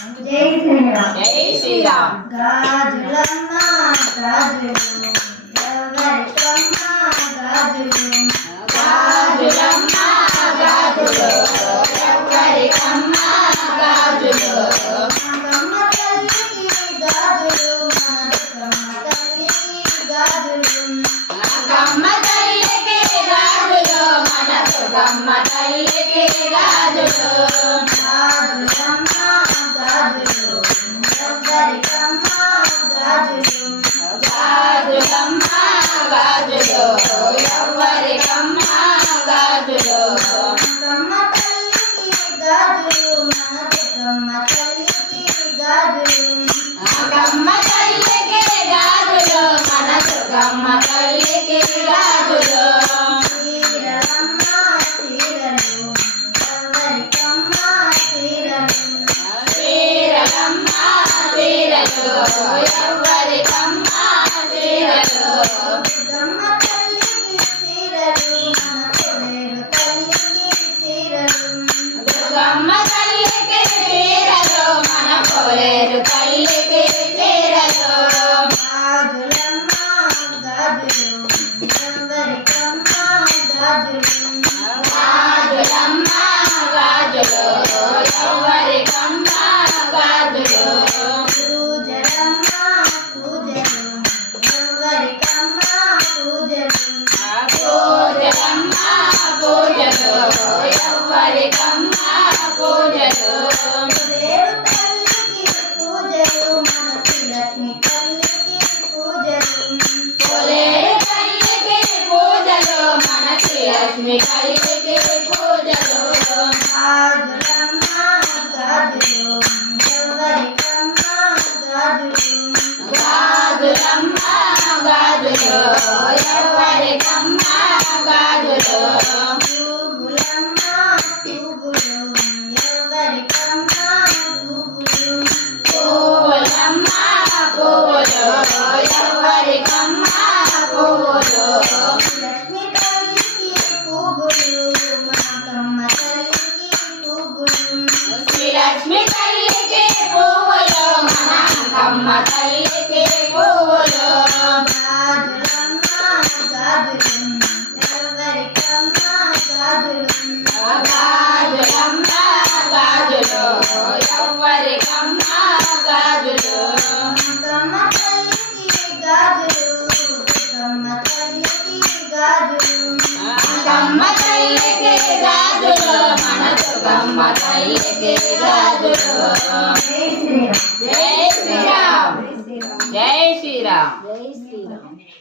జై శ్రీరామ్. జై శ్రీరామ్. గాజులమ్మ గాజులు ఎవరికమ్మ గాజులు. గాజులమ్మ గాజులు ఎవరికమ్మ గాజులు. నాగమ్మ తల్లికి గాజులు మన దుర్గమ్మ తల్లికి గాజులు. నాగమ్మ తల్లికి గాజులు మన దుర్గమ్మ తల్లికి గాజులు. గాజులమ్మ గాజులు ఎవరికమ్మ గాజులు. గాజులమ్మ గాజులు ఎవరికమ్మ గాజులు. నాగమ్మ తల్లికి గాజులు మన దుర్గమ్మ తల్లికి గాజులు. నాగమ్మ తల్లికి గాజులు మన దుర్గమ్మ తల్లికి గాజులు. చీరలమ్మ చీరలు ఎవరికమ్మ చీరలు. చీరలమ్మ చీరలు ఎవరికమ్మ చీరలు. దుర్గమ్మ తల్లికి చీరలు మన కొడేరు తల్లికి చీరలు. దుర్గమ్మ తల్లికి చీరలు మన కోలేరు తల్లికి చీరలు. గాజులమ్మ గాజులు ఎవరికమ్మ గాజులు. గాజులమ్మ గాజులు ఎవరికమ్మ గాజులు. పూజలమ్మ పూజలు ఎవరికమ్మ పూజలు. పూజలమ్మ పూజలు ఎవరికమ్మ పూజలు. కొడేరు తల్లికి పూజలు మన శ్రీలక్ష్మి తల్లికి పూజలు. కోలేరు తల్లికి పూజలు మన శ్రీలక్ష్మి తల్లికి పూజలు. గాజులమ్మ గాజులు ఎవరికమ్మ గాజులు. గాజులమ్మ గాజులు ఎవరికమ్మ గాజులు. పువ్వులమ్మ పువ్వులు ఎవరికమ్మ పువ్వులు. పువ్వులమ్మ పువ్వులు ఎవరికమ్మ పువ్వులు. లక్ష్మి తల్లికి పువ్వులు మనకమ్మ తల్లికి పువ్వులు. శ్రీలక్ష్మి తల్లికి పువ్వులు మన అంకమ్మ తల్లికి పువ్వులు. గాజులమ్మ గాజులు ఎవరికమ్మ గాజులు. గాజులమ్మ గాజులు ఎవరికమ్మ గాజులు. నాగమ్మ తల్లికి గాజులు దుర్గమ్మ తల్లికి గాజులు. అంకమ్మ తల్లికి గాజులు మన దుర్గమ్మ తల్లికి గాజులు. జై శ్రీరామ్. జై శ్రీరామ్. జై శ్రీరామ్. జై శ్రీరామ్.